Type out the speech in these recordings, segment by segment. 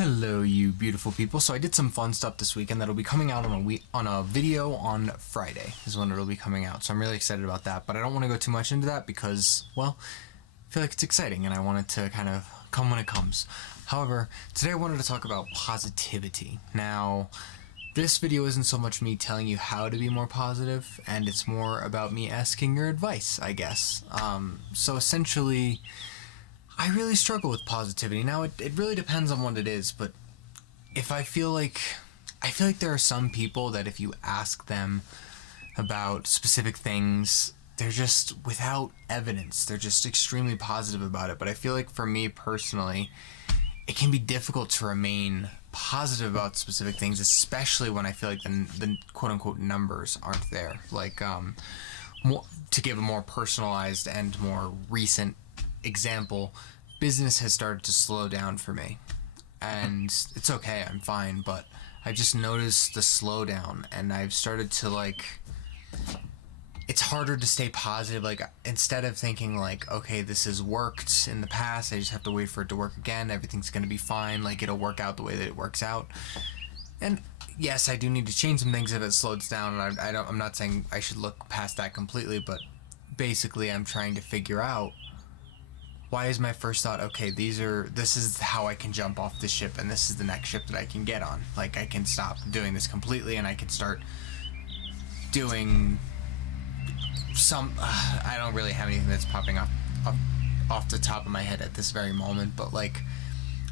Hello, you beautiful people. So I did some fun stuff this weekend that'll be coming out on a video on Friday is when it'll be coming out. So I'm really excited about that, but I don't want to go too much into that because, well, I feel like it's exciting and I want it to kind of come when it comes. However, today I wanted to talk about positivity. Now, this video isn't so much me telling you how to be more positive, and it's more about me asking your advice, I guess. So essentially, I really struggle with positivity. Now, it really depends on what it is, but if I feel like there are some people that if you ask them about specific things, they're just without evidence. They're just extremely positive about it. But I feel like for me personally, it can be difficult to remain positive about specific things, especially when I feel like the quote unquote numbers aren't there. Like, to give a more personalized and more recent example, business has started to slow down for me, and it's okay, I'm fine, but I've just noticed the slowdown, and I've started to it's harder to stay positive. Like, instead of thinking like, okay, this has worked in the past, I just have to wait for it to work again, everything's gonna be fine, like it'll work out the way that it works out. And yes, I do need to change some things if it slows down, and I'm not saying I should look past that completely, but basically I'm trying to figure out, why is my first thought, okay, this is how I can jump off this ship, and this is the next ship that I can get on. Like, I can stop doing this completely, and I can start doing some, I don't really have anything that's popping off the top of my head at this very moment, but like,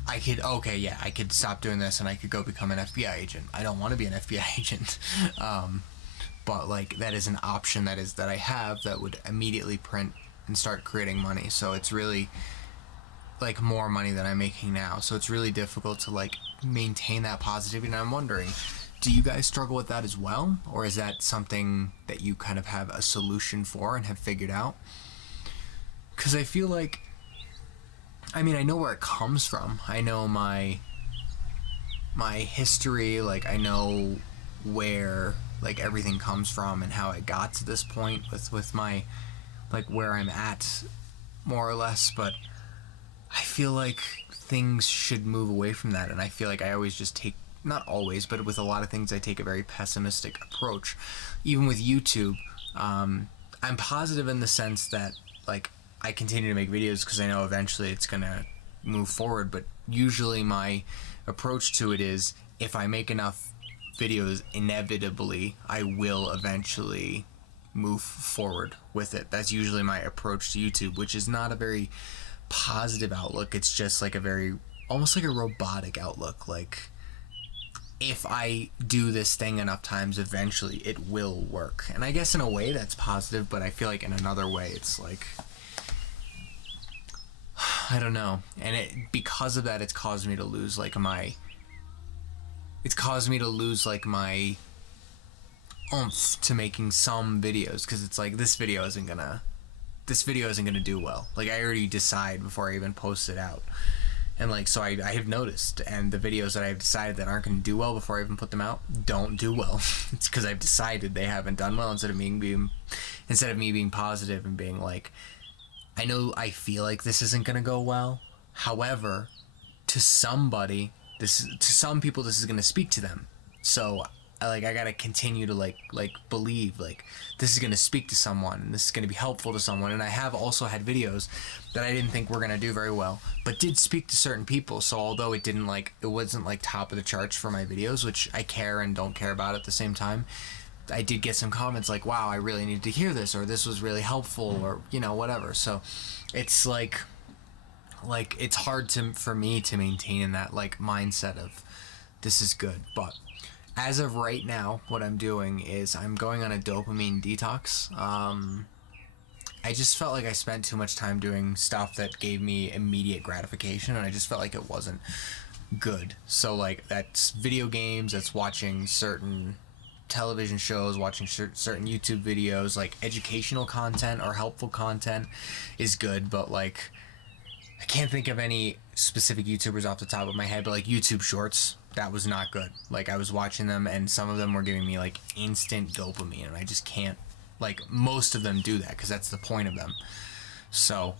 I could stop doing this, and I could go become an FBI agent. I don't want to be an FBI agent, but like, that is an option that I have that would immediately print and start creating money. So it's really like more money than I'm making now, so it's really difficult to like maintain that positivity. And I'm wondering, do you guys struggle with that as well, or is that something that you kind of have a solution for and have figured out? Because I feel like, I mean, I know where it comes from. I know my history, like I know where like everything comes from and how I got to this point with my, like, where I'm at, more or less, but I feel like things should move away from that, and I feel like I always just take, not always, but with a lot of things I take a very pessimistic approach. Even with YouTube, I'm positive in the sense that, like, I continue to make videos because I know eventually it's gonna move forward, but usually my approach to it is, if I make enough videos, inevitably I will eventually move forward with it. That's usually my approach to YouTube, which is not a very positive outlook. It's just like a very, almost like a robotic outlook. Like, if I do this thing enough times, eventually it will work. And I guess in a way that's positive, but I feel like in another way it's like, I don't know. And because of that, it's caused me to lose like my oomph to making some videos, because it's like, this video isn't gonna do well. Like, I already decide before I even post it out, and like, so I have noticed, and the videos that I've decided that aren't gonna do well before I even put them out don't do well. It's because I've decided they haven't done well, instead of me being positive and being like, I feel like this isn't gonna go well, however, to some people this is gonna speak to them, so I gotta continue to like believe like this is gonna speak to someone, and this is gonna be helpful to someone. And I have also had videos that I didn't think were gonna do very well, but did speak to certain people. So although it wasn't like top of the charts for my videos, which I care and don't care about at the same time, I did get some comments like, wow, I really needed to hear this, or this was really helpful, or whatever. So it's like it's hard for me to maintain in that like mindset of this is good. But as of right now, what I'm doing is I'm going on a dopamine detox. I just felt like I spent too much time doing stuff that gave me immediate gratification, and I just felt like it wasn't good. So like, that's video games, that's watching certain television shows, watching certain YouTube videos, like educational content or helpful content is good, but like, I can't think of any specific YouTubers off the top of my head, but like YouTube Shorts, that was not good. Like, I was watching them, and some of them were giving me like instant dopamine, and I just can't, like, most of them do that because that's the point of them. So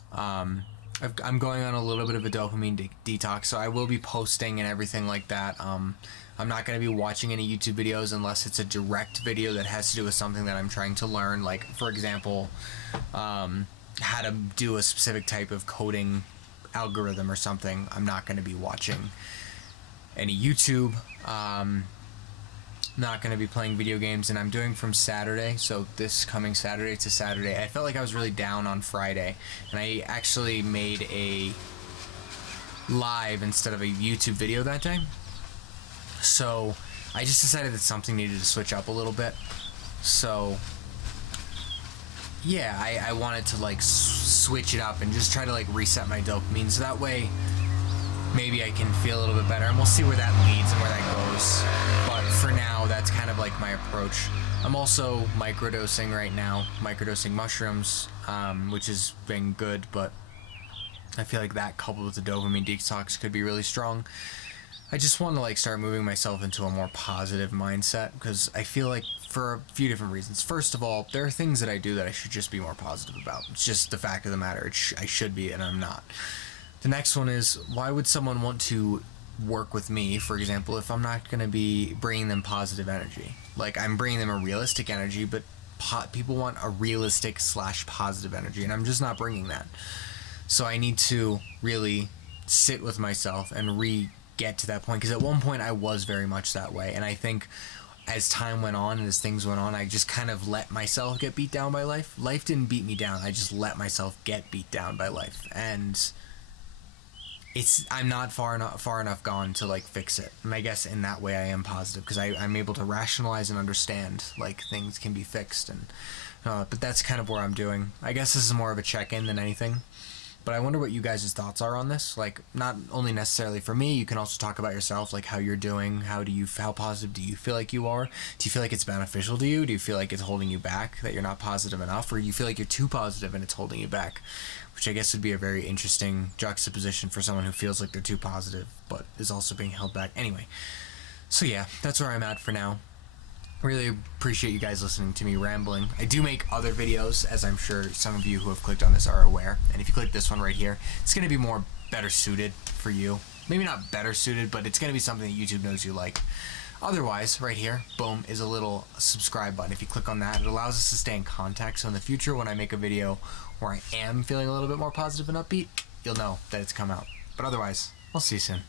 I'm going on a little bit of a dopamine detox, so I will be posting and everything like that. I'm not going to be watching any YouTube videos unless it's a direct video that has to do with something that I'm trying to learn. Like, for example, how to do a specific type of coding algorithm or something. I'm not going to be watching any YouTube. Not going to be playing video games, and I'm doing from Saturday, so this coming Saturday to Saturday. I felt like I was really down on Friday, and I actually made a live instead of a YouTube video that day. So I just decided that something needed to switch up a little bit. So yeah, I wanted to like switch it up and just try to like reset my dopamine, so that way maybe I can feel a little bit better, and we'll see where that leads and where that goes. But for now, that's kind of like my approach. I'm also microdosing right now, microdosing mushrooms, which has been good, but I feel like that coupled with the dopamine detox could be really strong. I just want to like start moving myself into a more positive mindset, because I feel like for a few different reasons. First of all, there are things that I do that I should just be more positive about. It's just the fact of the matter. I should be, and I'm not. The next one is, why would someone want to work with me, for example, if I'm not going to be bringing them positive energy? Like, I'm bringing them a realistic energy, but people want a realistic / positive energy, and I'm just not bringing that. So I need to really sit with myself and get to that point, because at one point I was very much that way, and I think as time went on and as things went on, I just kind of let myself get beat down by life. Life didn't beat me down, I just let myself get beat down by life, and I'm not far enough gone to like fix it. And I guess in that way I am positive, because I'm able to rationalize and understand like things can be fixed, and but that's kind of where I'm doing. I guess this is more of a check-in than anything. But I wonder what you guys' thoughts are on this. Like, not only necessarily for me, you can also talk about yourself, like how you're doing, how positive do you feel like you are? Do you feel like it's beneficial to you? Do you feel like it's holding you back, that you're not positive enough? Or do you feel like you're too positive and it's holding you back? Which I guess would be a very interesting juxtaposition for someone who feels like they're too positive, but is also being held back. Anyway, so yeah, that's where I'm at for now. Really appreciate you guys listening to me rambling. I do make other videos, as I'm sure some of you who have clicked on this are aware. And if you click this one right here, it's going to be better suited for you. Maybe not better suited, but it's going to be something that YouTube knows you like. Otherwise, right here, boom, is a little subscribe button. If you click on that, it allows us to stay in contact. So in the future, when I make a video where I am feeling a little bit more positive and upbeat, you'll know that it's come out. But otherwise, I'll see you soon.